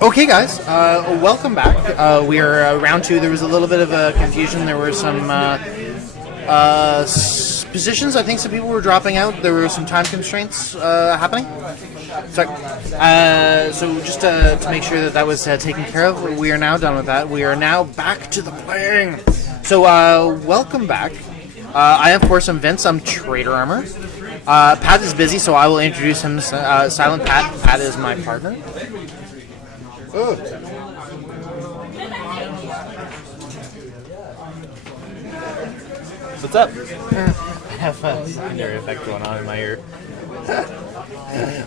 Okay, guys, welcome back. We are round two. There was a little bit of confusion. There were some positions. I think some people were dropping out. There were some time constraints happening. Sorry. So just to make sure that was taken care of, we are now done with that. We are now back to the playing. So welcome back. I, of course, am Vince. I'm Trader Armor. Pat is busy, so I will introduce him. Silent Pat. Pat is my partner. Oh. What's up? I have a secondary effect going on in my ear.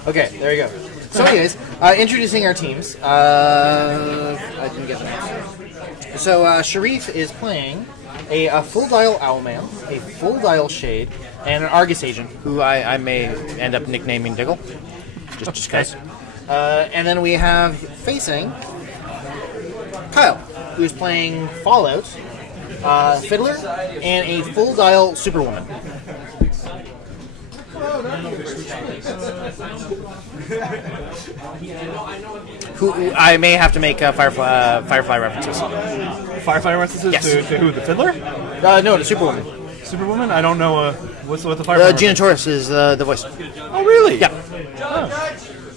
Okay, there you go. So anyways, introducing our teams. I didn't get that. So Shereef is playing a full dial Owlman, a full dial Shade, and an Argus agent, who I may end up nicknaming Diggle. Just because. And then we have facing Kyle, who's playing Fallout, Fiddler, and a full dial Superwoman. Who I may have to make Firefly references. Firefly references Yes. to who? The Fiddler? No, to Superwoman. Superwoman? I don't know what's the Firefly Gina Torres is the voice. Oh, really? Yeah. Oh.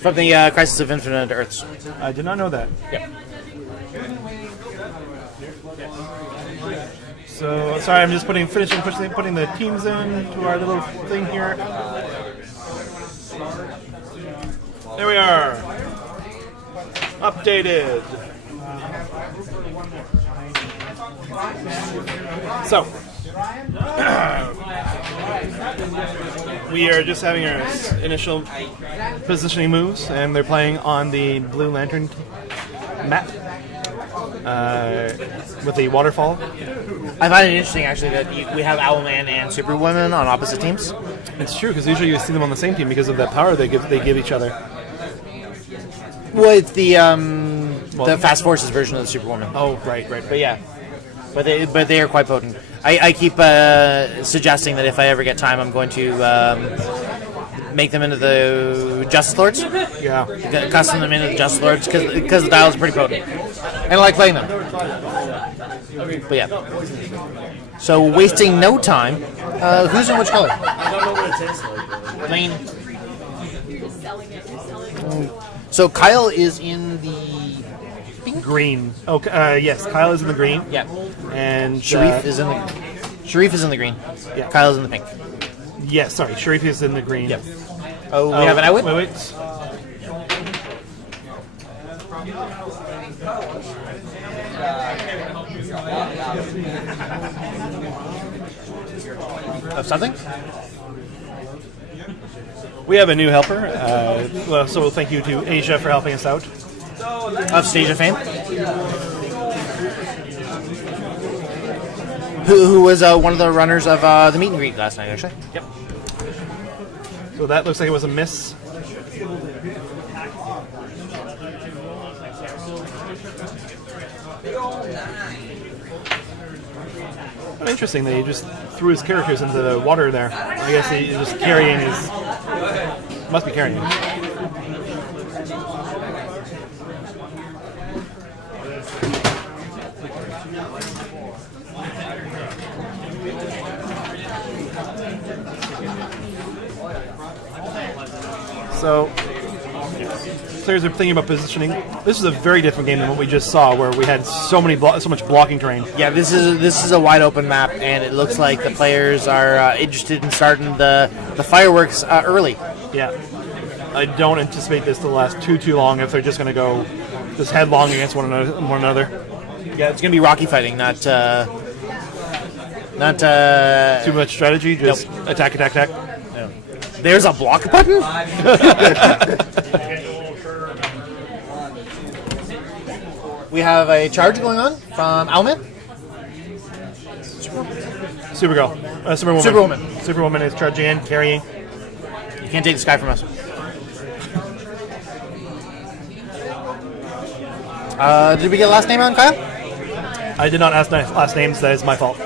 From the Crisis of Infinite Earths. I did not know that. Yeah. So, sorry, I'm just putting the teams in to our little thing here. There we are. Updated. So, we are just having our initial positioning moves, and they're playing on the Blue Lantern map with the waterfall. I find it interesting, actually, that we have Owlman and Superwoman on opposite teams. It's true, because usually you see them on the same team because of that power they give each other. Well, it's the Fast Forces version of the Superwoman. Oh, right. But yeah, but they are quite potent. I keep suggesting that if I ever get time, I'm going to make them into the Justice Lords. Yeah. Custom them into the Justice Lords because the dial is pretty potent, and I like playing them. But yeah. So wasting no time. Who's in which color? I don't know what it tastes like. Green. So Kyle is in the pink? Green. Oh, yes. Kyle is in the green. Yeah. And Shereef is in the green. Yeah. Kyle is in the pink. Yes, sorry. Shereef is in the green. Yep. Oh, we have an outwit? Wait. Of something? We have a new helper. So thank you to Asia for helping us out. Of Stage of Fame? Who was one of the runners of the meet and greet last night, actually. Yep. So that looks like it was a miss. Oh, interesting that he just threw his characters into the water there. I guess he just carrying his... Must be carrying. So, players are thinking about positioning. This is a very different game than what we just saw, where we had so much blocking terrain. Yeah, this is a wide open map, and it looks like the players are interested in starting the fireworks early. Yeah, I don't anticipate this to last too long if they're just going to go just headlong against one another. Yeah, it's going to be rocky fighting, not Too much strategy, just Nope. attack. No. There's a block button. We have a charge going on from Owlman. Superwoman. Superwoman is charging in, carrying. You can't take the sky from us. Did we get a last name on Kyle? I did not ask last names. That is my fault.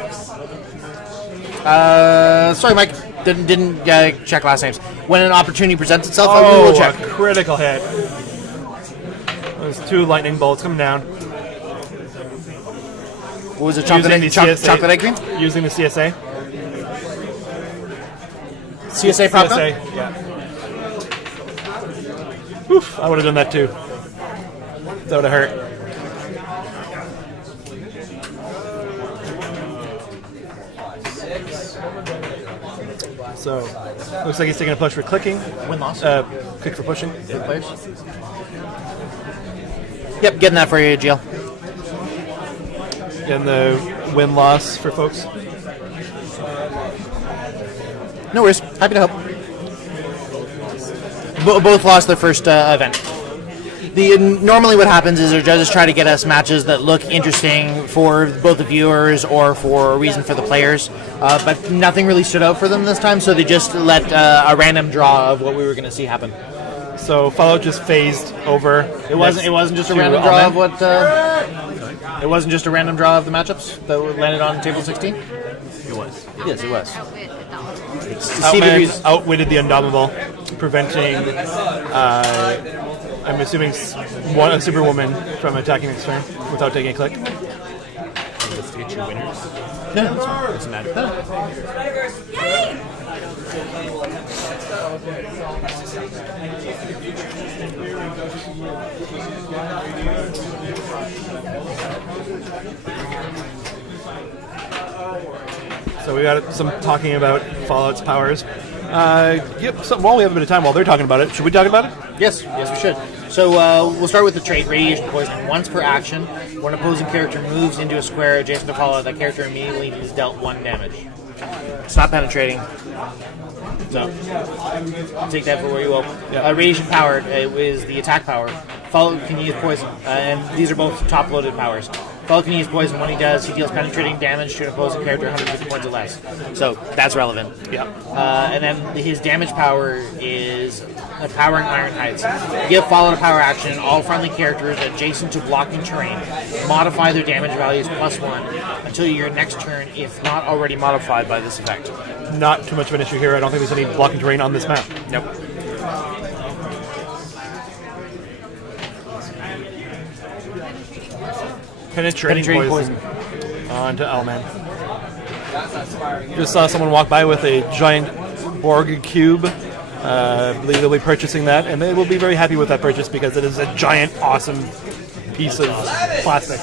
Sorry, Mike. Didn't check last names. When an opportunity presents itself, we Oh, will check. a critical hit. There's 2 lightning bolts coming down. What was it? Chocolate egg cream? Using the CSA. CSA prop gun? CSA, yeah. Oof, I would have done that too. That would have hurt. So, looks like he's taking a push for clicking. Win-loss. Click for pushing. Good players. Yep, getting that for you, Jill. And the win-loss for folks. No worries. Happy to help. Both lost their first event. Normally what happens is our judges try to get us matches that look interesting for both the viewers or for a reason for the players, but nothing really stood out for them this time, so they just let a random draw of what we were going to see happen. So Fallout just phased over. It wasn't just a random draw of what. It wasn't just a random draw of the matchups that landed on table 16. It was. Yes, it was. Outwitted the Undoubtable, preventing, I'm assuming, a Superwoman from attacking its turn without taking a click. Let's get your winners. No, that's fine. Doesn't matter. So we got some talking about Fallout's powers. Yep. So while we have a bit of time, while they're talking about it, should we talk about it? Yes, we should. So we'll start with the trait, Radiation Poison. Once per action, when an opposing character moves into a square adjacent to Fallout, that character immediately is dealt 1 damage. It's not penetrating. So, take that for where you will. Yeah. Radiation Powered is the attack power. Fallout can use Poison, and these are both top-loaded powers. Fallout can use Poison. When he does, he deals penetrating damage to an opposing character 150 points or less. So, that's relevant. Yeah. And then his damage power is Powering Iron Heights. Give Fallout a power action, and all friendly characters adjacent to blocking terrain modify their damage values +1 until your next turn, if not already modified by this effect. Not too much of an issue here. I don't think there's any blocking terrain on this map. Nope. Penetrating poison onto Owlman. Just saw someone walk by with a giant Borg cube. I believe they'll be purchasing that, and they will be very happy with that purchase because it is a giant, awesome piece of plastic.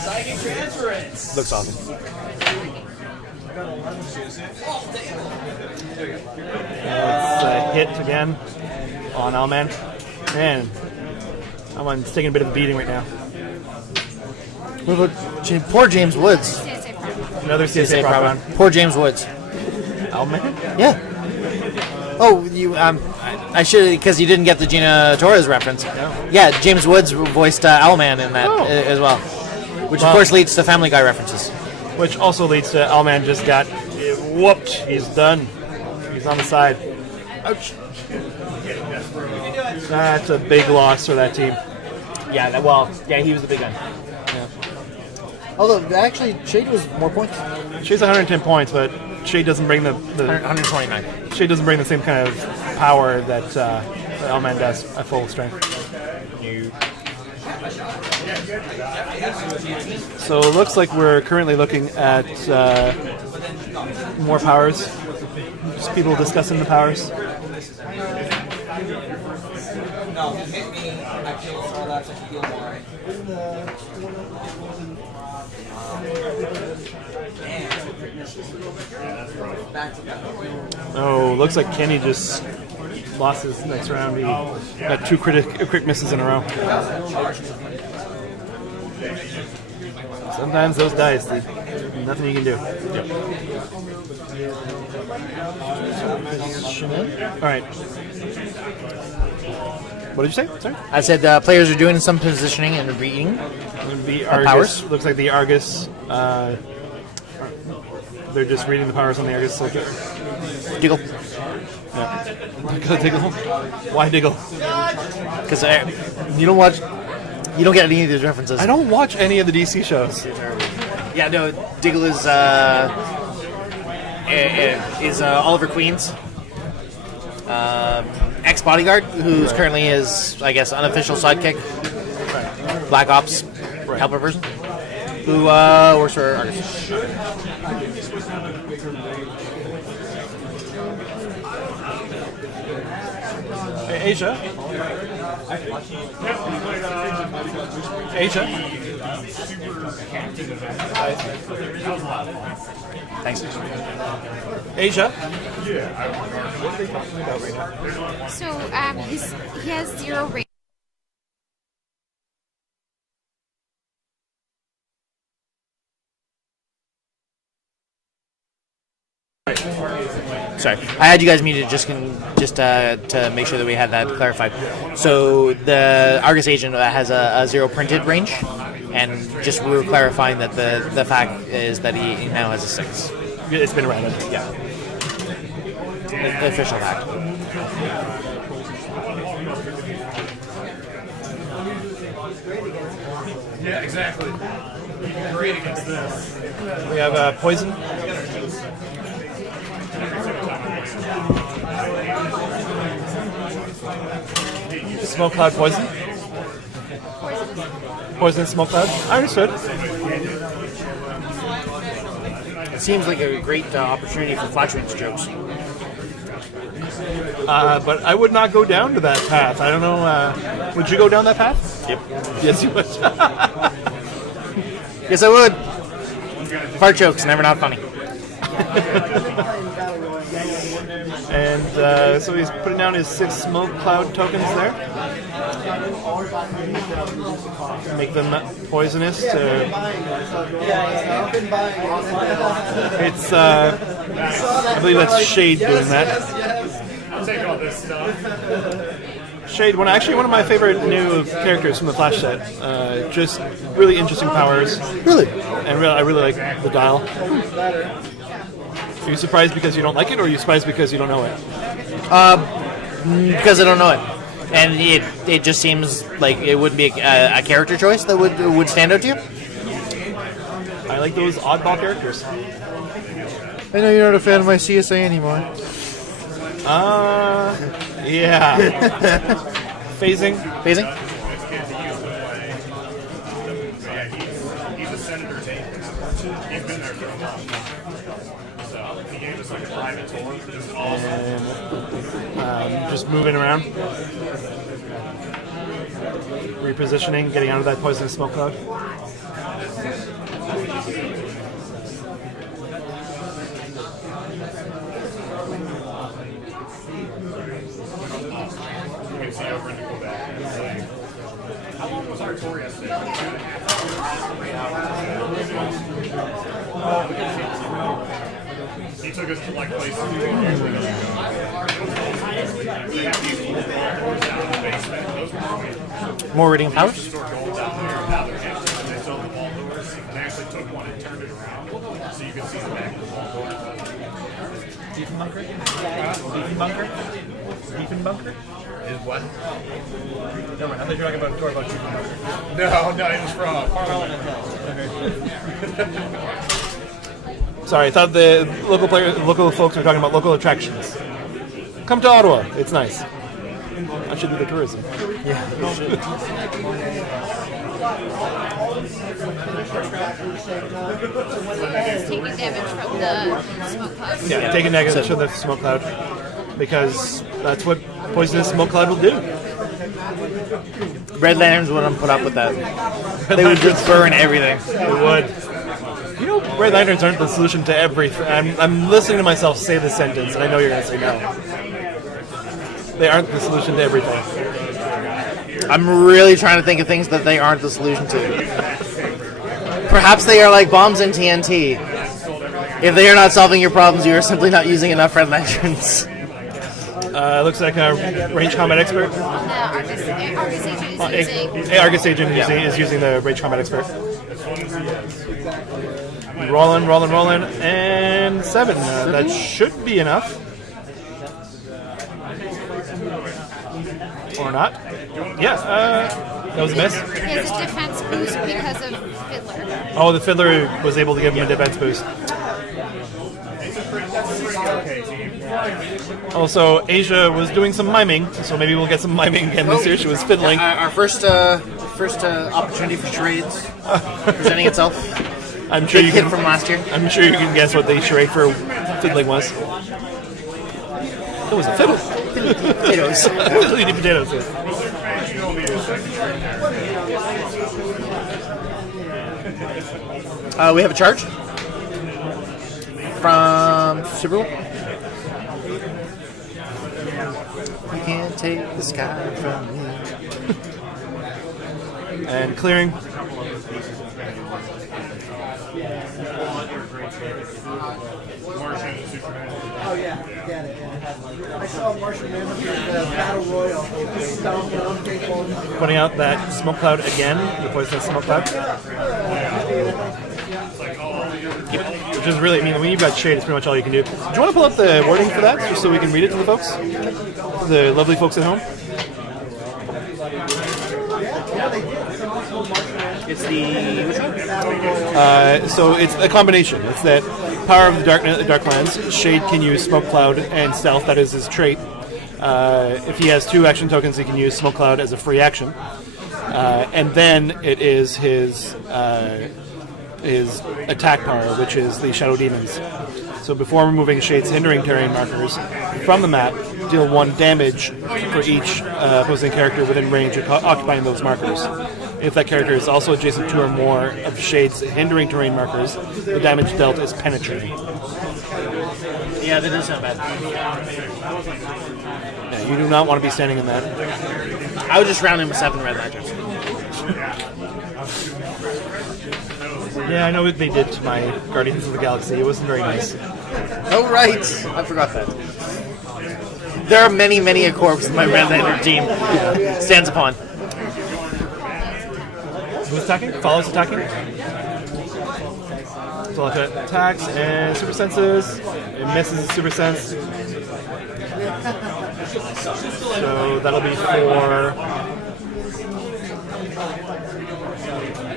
Looks awesome. It's a hit again on Owlman. Man, Owlman's taking a bit of a beating right now. What about poor James Woods? Another CSA prop on. Poor James Woods. Owlman? Yeah. Oh, you. I should, because you didn't get the Gina Torres reference. No. Yeah, James Woods voiced Owlman in that as well, which of course leads to Family Guy references. Which also leads to Owlman just got whooped. He's done. He's on the side. Ouch. That's a big loss for that team. Yeah. He was the big gun. Yeah. Although actually, Shade was more points. Shade's 110 points, but Shade doesn't bring the 129. Shade doesn't bring the same kind of power that Owlman does at full strength. So it looks like we're currently looking at more powers. Just people discussing the powers. Oh, looks like Kenny just lost his next round. He got 2 quick misses in a row. Sometimes those dice, nothing you can do. Yep. All right. What did you say? Sorry? I said players are doing some positioning and reading. The Argus, powers? looks like the Argus, they're just reading the powers on the Argus. Diggle. Yeah. Diggle? Why Diggle? Because you don't get any of these references. I don't watch any of the DC shows. Yeah, no, Diggle is Oliver Queen's ex-bodyguard, who's currently his, I guess, unofficial sidekick. Black Ops helper person who works for Argus. Asia. Asia. Thanks. Asia. So he has 0 range. Sorry, I had you guys muted just to make sure that we had that clarified. So the Argus agent has a 0 printed range, and just we were clarifying that the fact is that he now has a 6. It's been rounded. Yeah. The official fact. Yeah, exactly. Great against this. We have poison. Smoke cloud poison. Poison smoke cloud. I understood. It seems like a great opportunity for flatulence jokes. But I would not go down to that path. I don't know. Would you go down that path? Yep. Yes, you would. Yes, I would. Fart jokes, never not funny. And so he's putting down his 6 smoke cloud tokens there. Make them poisonous. It's, I believe that's Shade doing that. I'll take all this stuff. Shade, one of my favorite new characters from the Flash set. Just really interesting powers. Really? And I really like the dial. Are you surprised because you don't like it, or are you surprised because you don't know it? Because I don't know it. And it just seems like it would be a character choice that would stand out to you. I like those oddball characters. I know you're not a fan of my CSA anymore. Yeah. Phasing. Phasing? He's a senator's aide. He's been there for a while. So he gave us like a private tour. It was awesome. And just moving around. Repositioning, getting out of that poisonous smoke cloud. You can see over in the Quebec. How long was our tour yesterday? 2.5 hours. He took us to like places we didn't really go. They have these cool ball doors down in the basement. Those were sweet. More reading powers? Store gold down there. Now they're empty. They sell the ball doors. And I actually took one and turned it around so you could see the back of the ball door. Diefenbunker? Diefenbunker? Diefenbunker? Is what? Never mind. I thought you were talking about a tour about Diefenbunker. No, it was from Sorry, I thought the local folks were talking about local attractions. Come to Ottawa. It's nice. I should do the tourism. Taking damage from the smoke cloud. Yeah, take a negative to the smoke cloud. Because that's what poisonous smoke cloud will do. Red Lanterns wouldn't put up with that. They would just burn everything. It would. You know, red lanterns aren't the solution to everything. I'm listening to myself say this sentence, and I know you're going to say no. They aren't the solution to everything. I'm really trying to think of things that they aren't the solution to. Perhaps they are like bombs in TNT. If they are not solving your problems, you are simply not using enough red lanterns. Looks like a range combat expert. Argus agent is using. Is using the range combat expert. Rolling, and 7. That should be enough. Or not. Yeah, that was a miss. He has a defense boost because of Fiddler. Oh, the Fiddler was able to give him a defense boost. Also, Asia was doing some miming, so maybe we'll get some miming again this year. She was fiddling. Our first first opportunity for charades presenting itself. I'm sure Big you hit can. from last year. I'm sure you can guess what the charade for fiddling was. It was a fiddle. Potatoes. Fiddly potatoes. Yes. We have a charge from Super Bowl. You can't take the sky from me. And clearing. I saw Martian Manhunter in the Battle Royal. Putting out that smoke cloud again, the poisonous smoke cloud. Which is really, I mean, when you've got shade, it's pretty much all you can do. Do you want to pull up the wording for that, just so we can read it to the folks? The lovely folks at home? It's the which one? So it's a combination. It's that power of the Darklands. Shade can use Smoke Cloud and Stealth. That is his trait. If he has 2 action tokens, he can use Smoke Cloud as a free action. And then it is his attack power, which is the Shadow Demons. So before removing Shade's hindering terrain markers from the map, deal 1 damage for each opposing character within range occupying those markers. If that character is also adjacent to or more of Shade's hindering terrain markers, the damage dealt is penetrating. Yeah, that does sound bad. Yeah, you do not want to be standing in that. I would just round him with 7 red lanterns. Yeah, I know what they did to my Guardians of the Galaxy. It wasn't very nice. Oh, right. I forgot that. There are many, many a corpse my red lantern team stands upon. Who's attacking? Follows attacking. So attacks and super senses. It misses its super sense. So that'll be for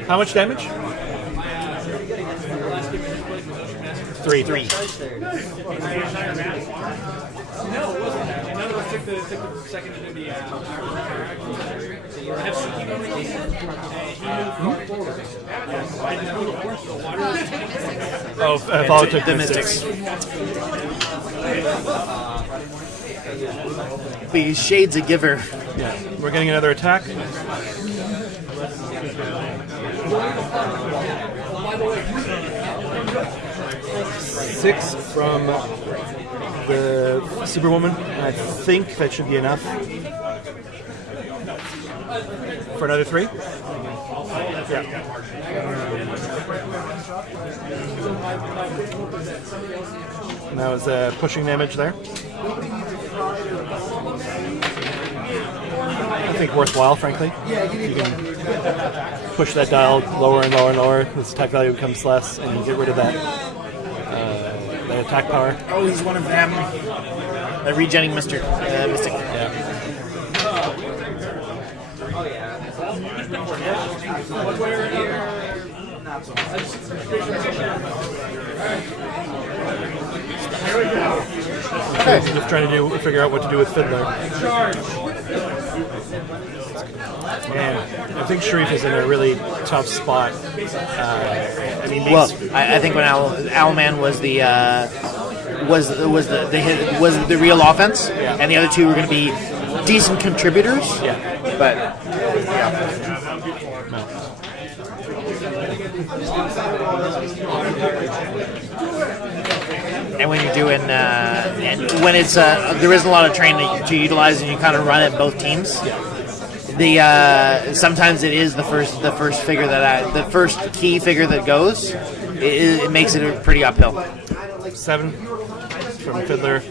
how much damage? 3. Follow took The Mystics. The Shade's a giver. Yeah, we're getting another attack. Six from the Superwoman. I think that should be enough for another 3. Yeah. And that was pushing damage there. I think worthwhile, frankly. If you can push that dial lower and lower and lower, this attack value becomes less, and you get rid of that attack power. Oh, he's one of them. The regenning Mystic. Yeah. Okay. Just trying to figure out what to do with Fiddler. Man, I think Shereef is in a really tough spot. I think when Owlman was the real offense, and the other 2 were going to be decent contributors. Yeah, but and when you're doing, and when it's there isn't a lot of terrain to utilize, and you kind of run at both teams. The sometimes it is the first figure the first key figure that goes. It makes it a pretty uphill. 7 from Fiddler.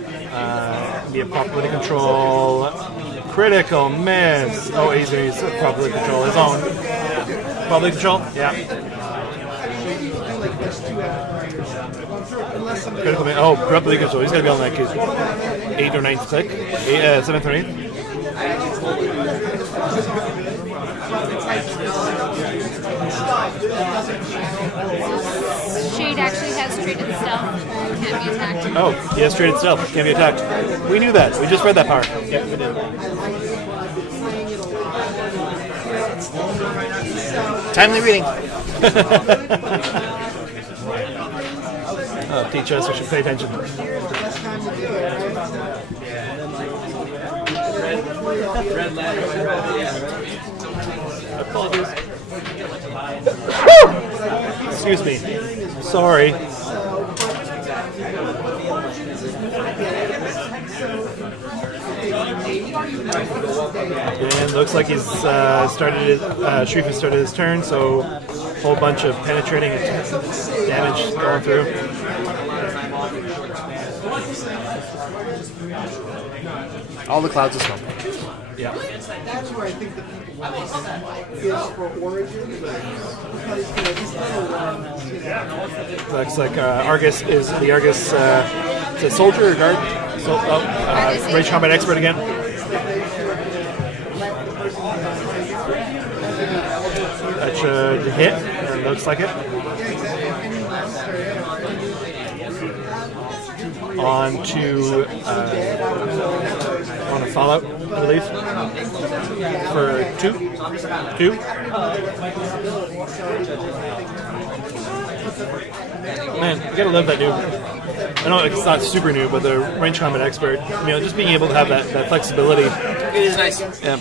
Be a properly control. Critical miss. Oh, he's going to use properly control his own. Properly control? Yeah. Critical miss. Oh, properly control. He's going to be on like his 8th or 9th click. 7th or 8th. Shade actually has traded stealth. Can't be attacked. Oh, he has traded stealth. Can't be attacked. We knew that. We just read that part. Yeah, we did. Timely reading. Teach us we should pay attention. Apologies. Excuse me. Sorry. And looks like he's Shereef has started his turn, so a whole bunch of penetrating damage going through. All the clouds of smoke. Yeah. That's where I think the people is for Origin. Because, these little ones, Looks like Argus is the Argus. Is it soldier or guard? Range combat expert again. That should hit. It looks like it. On to Fallout, I believe. For 2. Man, you gotta love that new. I know it's not super new, but the range combat expert. Just being able to have that flexibility. It is nice. Yeah.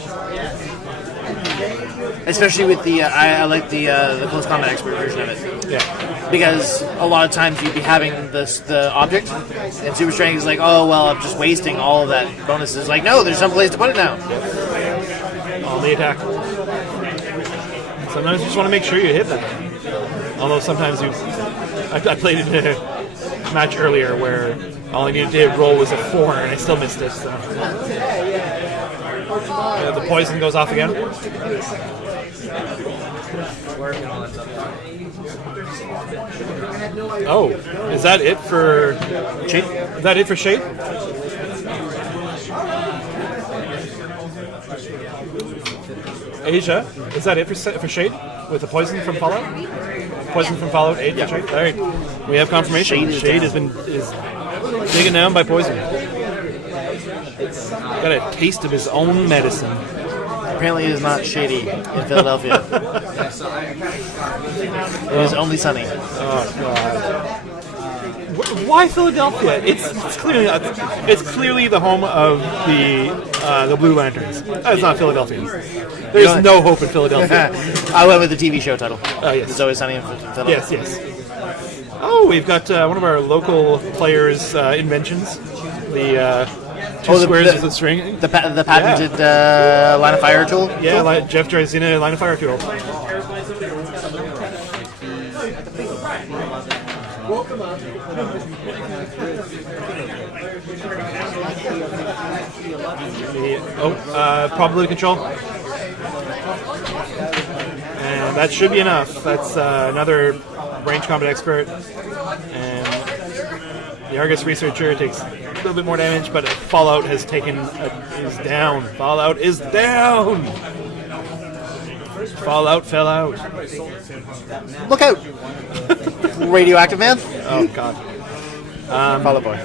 Especially with the, I like the close combat expert version of it. Yeah. Because a lot of times you'd be having the object, and Super Strength is like, oh, well, I'm just wasting all of that bonuses. Like, no, there's some place to put it now. On the attack. Sometimes you just want to make sure you hit that. Although sometimes I played in a match earlier where all I needed to roll was a 4 and I still missed it. So. The poison goes off again. Oh, is that it for Shade? Is that it for Shade? Asia, is that it for Shade? With the poison from Fallout? Poison from Fallout 8 for Shade? All right, we have confirmation. Shade is taken down by poison. Got a taste of his own medicine. Apparently it is not shady in Philadelphia. It is only sunny. Oh god. Why Philadelphia? It's clearly the home of the Blue Lanterns. That's not Philadelphia. There's no hope in Philadelphia. I went with the TV show title. Oh yes. It's always sunny in Philadelphia. Yes. Oh, we've got one of our local players' inventions. The two squares with a string. The patented line of fire tool? Yeah, Jeff Drazina line of fire tool. Probability control. And that should be enough. That's another range combat expert. And the Argus researcher takes a little bit more damage, but Fallout is down. Fallout is down! Fallout fell out. Look out! Radioactive man? Oh, God. Fallout boy.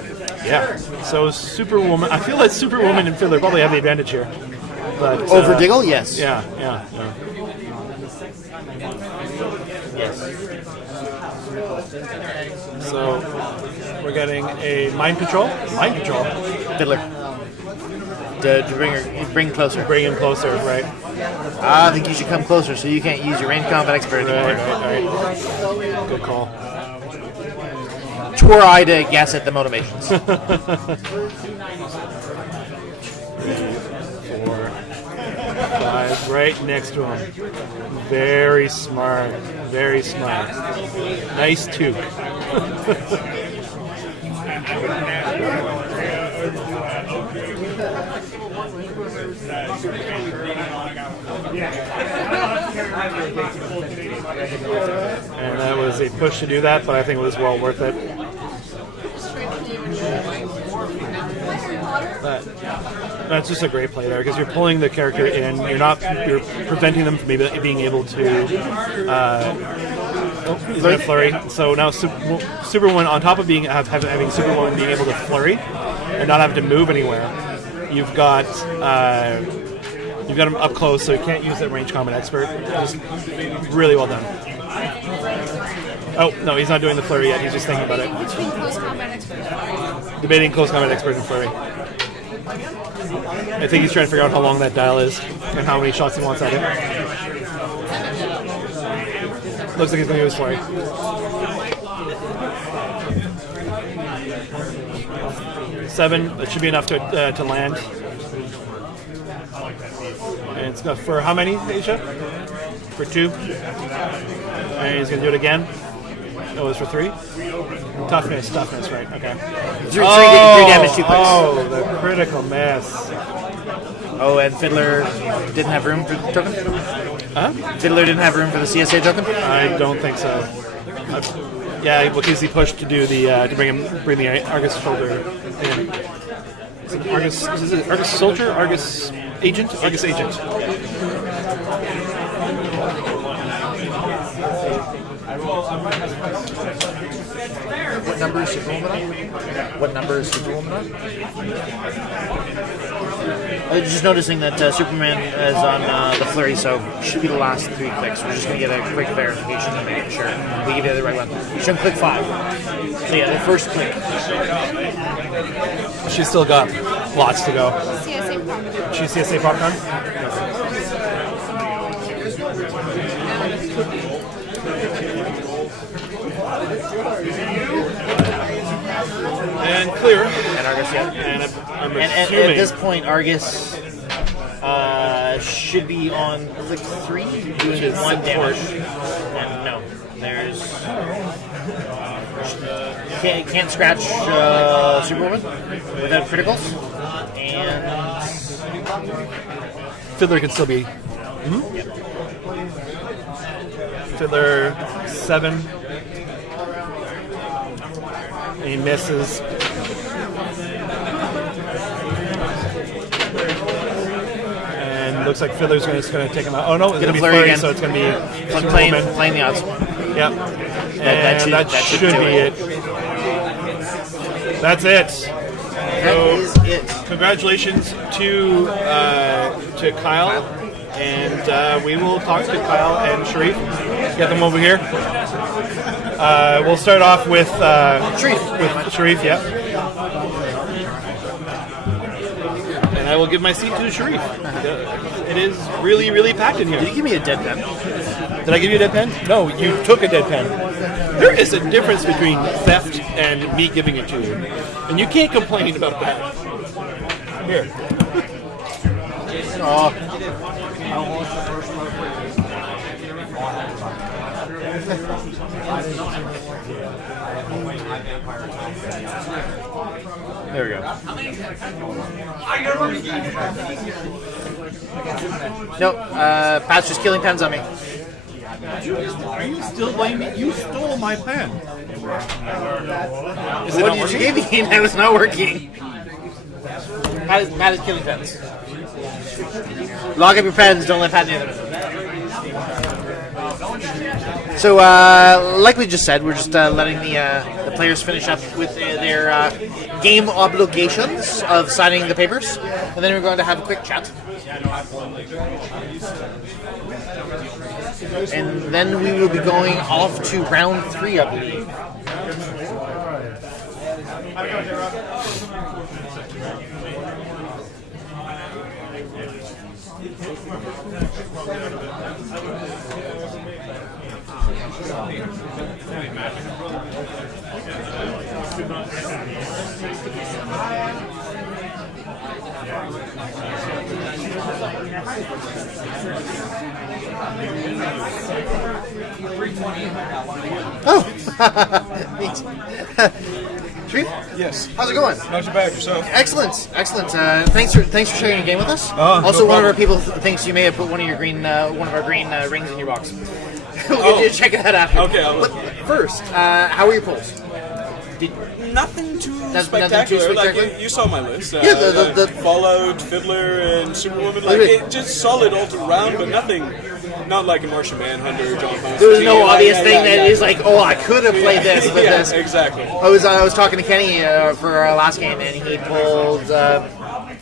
Yeah. So Superwoman, I feel like Superwoman and Fiddler probably have the advantage here. But over Diggle? Yes. Yeah. So we're getting a mind control. Fiddler. To bring closer. Bring him closer, right? I think you should come closer so you can't use your range combat expert anymore. Right. Good call. Were I to guess at the motivations. 3, 4, 5, right next to him. Very smart. Nice toque. And that was a push to do that, but I think it was well worth it. But that's just a great play there because you're pulling the character in. You're preventing them from being able to. Is it a flurry? So now Superwoman, on top of having Superwoman being able to flurry and not having to move anywhere, you've got You've got him up close, so he can't use that range combat expert. Just really well done. Oh, no, he's not doing the flurry yet. He's just thinking about it. Between close combat expert. Debating close combat expert and flurry. I think he's trying to figure out how long that dial is and how many shots he wants at it. Looks like he's going to use flurry. Seven. That should be enough to land. And it's got for how many, Aisha? For 2. And he's going to do it again. Oh, it's for 3? Toughness, right, okay. 3 damage, 2 clicks. Oh, the critical miss. Oh, and Fiddler didn't have room for the token? Huh? Fiddler didn't have room for the CSA token? I don't think so. Yeah, because he pushed to do the to bring the Argus shoulder in. Is it Argus soldier? Argus agent? Argus agent. What number is Superwoman on? What number is Superwoman on? Just noticing that Superman is on the flurry, so should be the last 3 clicks. We're just going to get a quick verification to make sure we give you the right one. You should click 5. So yeah, the first click. She's still got lots to go. CSA popcorn. She's CSA popcorn? And clear. And Argus, yeah. And I'm And assuming... at this point, Argus should be on click 3, doing 1 damage. And no, there's... Can't scratch Superwoman without criticals. And... Fiddler can still be... Yep. Fiddler 7. And he misses. And looks like Fiddler's going to take him out. Oh no, it's going to be flurry again. So it's going to be playing the odds. Yep. And that should be it. That's it. That is it. Congratulations to Kyle, and we will talk to Kyle and Shereef. Get them over here. We'll start off with Shereef, yeah. And I will give my seat to Shereef. It is really, really packed in here. Did you give me a dead pen? Did I give you a dead pen? No, you took a dead pen. There is a difference between theft and me giving it to you. And you can't complain about that. Here. Oh. There we go. No, Pat's just killing pens on me. You still blame me? You stole my pen. What did you give me and I was not working? Pat is killing pens. Lock up your pens, don't let Pat do them. So, like we just said, we're just letting the players finish up with their game obligations of signing the papers, and then we're going to have a quick chat. And then we will be going off to round 3, I believe. Oh! Shereef? Yes. How's it going? Not too bad yourself. Excellent. Thanks for sharing a game with us. Also, one of our people thinks you may have put one of our green rings in your box. We'll get you to check it out after. Okay. But first, how are your polls? Nothing too Nothing spectacular. too spectacular? Like you saw my list. Yeah, the Fallout, Fiddler, and Superwoman. Like it just solid all around, but nothing. Not like a Martian Manhunter, John Constantine. There was no obvious thing that is like, oh, I could have played this with this. Exactly. I was talking to Kenny for our last game, and he pulled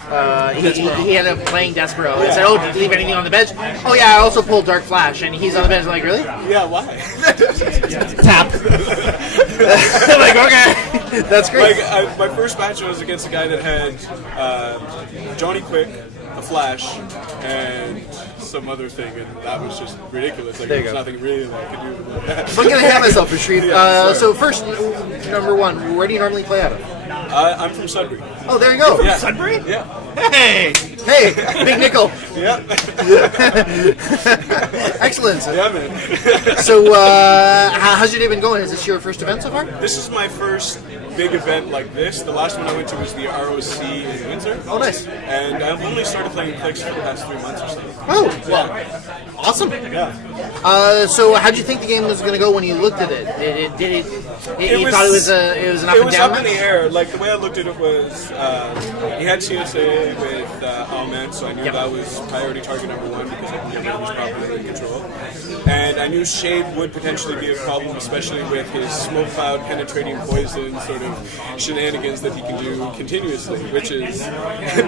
he ended up playing Despero and said, "Oh, did you leave anything on the bench?" "Oh yeah, I also pulled Dark Flash," and he's on the bench. I'm like, "Really?" Yeah, why? Tap. Like, okay, that's great. Like my first match was against a guy that had Johnny Quick, a Flash, and some other thing, and that was just ridiculous. Like, there was nothing really that I could do about that. So I'm gonna hand myself for Shereef. Yeah, so first, number one, where do you normally play out of? I'm from Sudbury. Oh, there you go. Yeah. Sudbury? Yeah. Hey! Hey, Big Nickel. Yeah. Excellent. Yeah, man. So, how's your day been going? Is this your first event so far? This is my first big event like this. The last one I went to was the ROC in Windsor. Oh, nice. And I've only started playing Clicks for the past 3 months or so. Oh, well, awesome. Yeah. So, how'd you think the game was going to go when you looked at it? You thought it was an up It and was down up in the match? air. Like, the way I looked at it was, he had CSA with Alman, so I knew that was priority target number one because I can get rid of his probability control. And I knew Shade would potentially be a problem, especially with his smoke cloud penetrating poison sort of shenanigans that he can do continuously, which is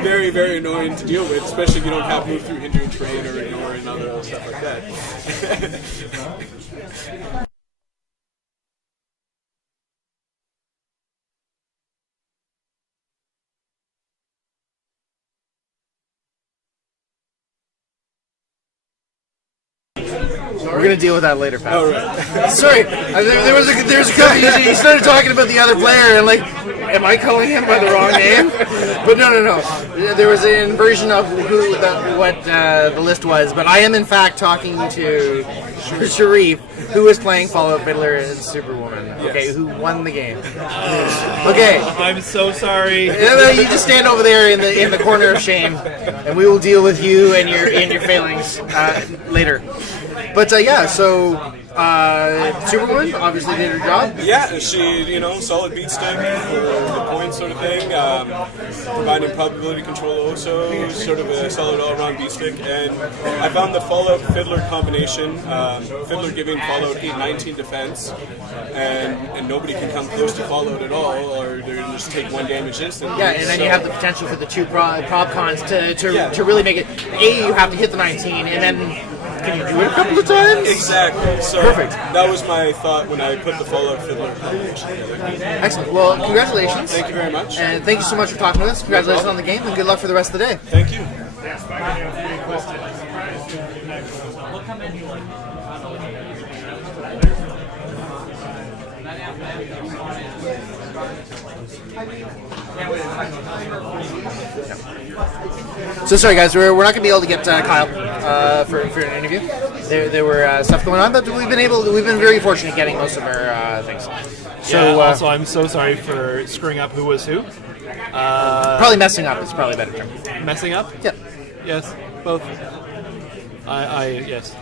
very, very annoying to deal with, especially if you don't have move through hindering terrain or ignore and other stuff like that. We're going to deal with that later, Pat. All right. Sorry, there was a confusion. He started talking about the other player, and like, am I calling him by the wrong name? But no. There was an inversion of what the list was. But I am in fact talking to Shereef, who is playing Fallout Fiddler and Superwoman. Okay, Yes. who won the game? Okay, I'm so sorry. you just stand over there in the corner of shame, and we will deal with you and your failings later. But yeah, so Superwoman obviously did her job. Yeah, she, solid beat stick for the points sort of thing, providing probability control also, sort of a solid all-around beat stick, and I found the Fallout Fiddler combination, Fiddler giving Fallout 8-19 defense, and nobody can come close to Fallout at all, or they're going to just take 1 damage instantly. Yeah, and then you have the potential for the two prop cons to really make it. You have to hit the 19, and then can you do it a couple of times? Exactly. So Perfect. That was my thought when I put the Fallout Fiddler combination together. Excellent. Well, congratulations. Thank you very much. And thank you so much for talking with us. Congratulations on the game, and good luck for the rest of the day. Thank you. So sorry guys, we're not going to be able to get Kyle for an interview. There were stuff going on, but we've been very fortunate getting most of our things. So Also, I'm so sorry for screwing up who was who. probably messing up is probably a better term. Messing up? Yep. Yes, both. Yes.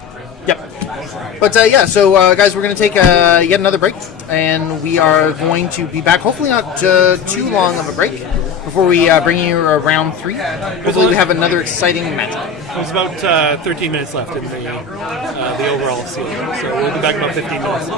Yep. But yeah, so guys, we're going to take yet another break, and we are going to be back. Hopefully not too long of a break before we bring you round 3. Hopefully we have another exciting match. There's about 13 minutes left in the overall season, so we'll be back in about 15 minutes.